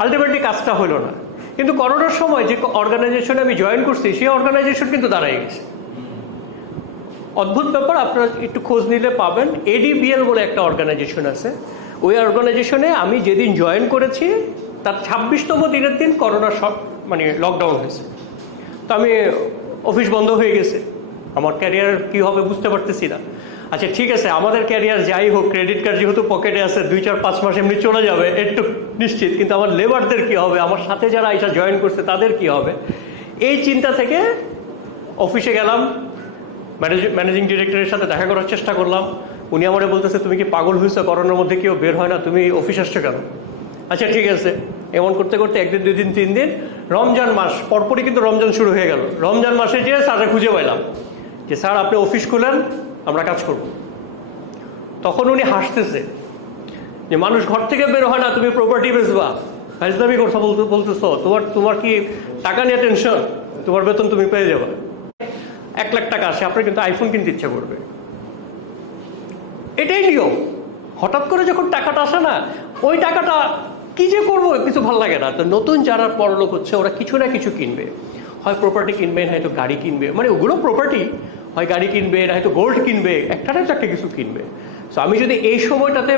Ultimately কাজটা হলো না। কিন্তু করোনার সময় যে অর্গানাইজেশনে আমি জয়েন করছি সেই অর্গানাইজেশন কিন্তু দাঁড়ায় গেছে। অদ্ভুত ব্যাপার, আপনারা একটু খোঁজ নিলে পাবেন। এডিবিএল বলে একটা অর্গানাইজেশন আছে, ওই অর্গানাইজেশনে আমি যেদিন জয়েন করেছি তার 26তম দিনের দিন করোনা মানে লকডাউন হয়েছে। তো আমি অফিস বন্ধ হয়ে গেছে, আমার ক্যারিয়ার কী হবে বুঝতে পারতেছি না। আচ্ছা ঠিক আছে, আমাদের ক্যারিয়ার যাই হোক, ক্রেডিট কার্ড যেহেতু পকেটে আছে 2-4-5 মাস এমনি চলে যাবে একটু নিশ্চিত, কিন্তু আমার লেবারদের কী হবে, আমার সাথে যারা আইসা জয়েন করছে তাদের কী হবে, এই চিন্তা থেকে অফিসে গেলাম। ম্যানেজিং ডিরেক্টরের সাথে দেখা করার চেষ্টা করলাম। উনি আমারে বলতেছে, তুমি কি পাগল হয়েছো, করোনার মধ্যে কেউ বের হয় না, তুমি অফিস আসছো কেন? আচ্ছা ঠিক আছে, এমন করতে করতে 1 দিন 2 দিন 3 দিন, রমজান মাস পরপরই কিন্তু রমজান শুরু হয়ে গেল। রমজান মাসে যেয়ে স্যারকে খুঁজে পাইলাম যে স্যার আপনি অফিস খুলেন, আমরা কাজ করব। তখন উনি হাসতেছে যে মানুষ ঘর থেকে বের হয় না, তুমি প্রপার্টি বেচবা, হাজদামি কথা বলতেছো, তোমার কি টাকা নিয়ে টেনশন, তোমার বেতন তুমি পেয়ে যাবা। 1 লাখ টাকা আসে, আপনার কিন্তু আইফোন কিনতে ইচ্ছা করবে, এটাই নিয়ম। হঠাৎ করে যখন টাকাটা আসে না, ওই টাকাটা কি যে করবো কিছু ভালো লাগে না। তো নতুন যারা পড়ালোক হচ্ছে ওরা কিছু না কিছু কিনবে, হয় প্রপার্টি কিনবে, হয়তো গাড়ি কিনবে, মানে ওগুলো প্রপার্টি, হয় গাড়ি কিনবে, হয়তো গোল্ড কিনবে, একটা কিছু কিনবে। সো আমি যদি এই সময়টাতে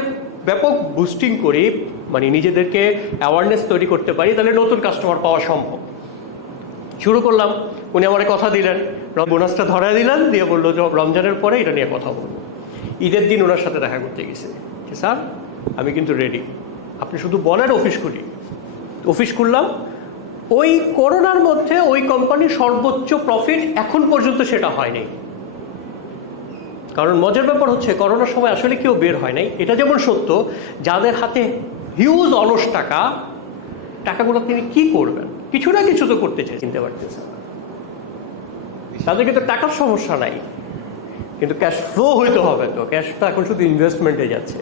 ব্যাপক বুস্টিং করি, মানে নিজেদেরকে অ্যাওয়ারনেস তৈরি করতে পারি, তাহলে নতুন কাস্টমার পাওয়া সম্ভব। শুরু করলাম, উনি আমার কথা দিলেন, বোনাসটা ধরায় দিলেন, দিয়ে বললো যে রমজানের পরে এটা নিয়ে কথা বলবো। ঈদের দিন ওনার সাথে দেখা করতে গেছে যে স্যার আমি কিন্তু রেডি, আপনি শুধু বলেন অফিস খুলি। অফিস খুললাম। ওই করোনার মধ্যে ওই কোম্পানির সর্বোচ্চ প্রফিট এখন পর্যন্ত সেটা হয়নি। কারণ মজার ব্যাপার হচ্ছে করোনার সময় আসলে কেউ বের হয় নাই, এটা যেমন সত্য। যাদের হাতে হিউজ অলস টাকাগুলো তিনি কি করবেন, কিছু না কিছু তো করতে চাই, চিনতে পারতেছে। তাদের কিন্তু টাকার সমস্যা নাই, কিন্তু ক্যাশ ফ্লো হইতে হবে। তো ক্যাশটা এখন শুধু ইনভেস্টমেন্টে যাচ্ছে।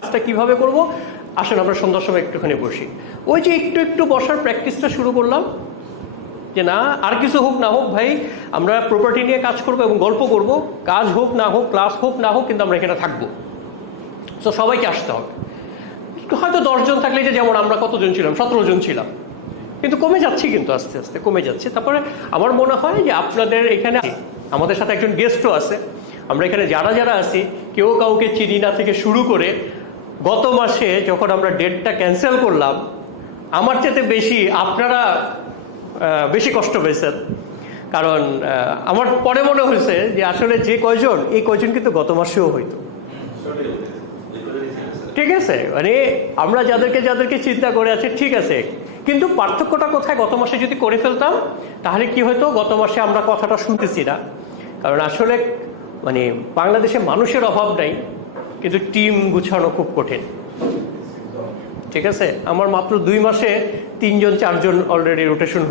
কাজটা কীভাবে করব, আসেন আমরা সন্ধ্যার সময় একটুখানি বসি। ওই যে একটু বসার প্র্যাকটিসটা শুরু করলাম, যে না আর কিছু হোক না হোক ভাই, আমরা প্রপার্টি নিয়ে কাজ করব এবং গল্প করব, কাজ হোক না হোক, ক্লাস হোক না হোক, কিন্তু আমরা এখানে থাকবো। তো সবাইকে আসতে হবে। হয়তো 10 জন থাকলে, যে যেমন আমরা কতজন ছিলাম, 17 জন ছিলাম, কিন্তু কমে যাচ্ছি, কিন্তু আস্তে আস্তে কমে যাচ্ছে। তারপরে আমার মনে হয় যে আপনাদের এখানে আমাদের সাথে একজন গেস্টও আছে, আমরা এখানে যারা আছি কেউ কাউকে চিনি না থেকে শুরু করে গত মাসে যখন আমরা ডেটটা ক্যান্সেল করলাম, আমার চেয়ে বেশি আপনারা বেশি কষ্ট পেয়েছেন। কারণ আমার পরে মনে হয়েছে যে আসলে যে কয়জন, এই কয়জন কিন্তু গত মাসেও হইতো। ঠিক আছে, মানে আমরা যাদেরকে চিন্তা করে আছি ঠিক আছে, কিন্তু পার্থক্যটা কোথায়? গত মাসে যদি করে ফেলতাম তাহলে কি হতো, গত মাসে আমরা কথাটা শুনতেছি না। কারণ আসলে মানে বাংলাদেশে মানুষের অভাব নাই, কিন্তু টিম গুছানো খুব কঠিন। ঠিক আছে, আমার মাত্র 2 মাসে 3-4 জন অলরেডি রোটেশন হয়ে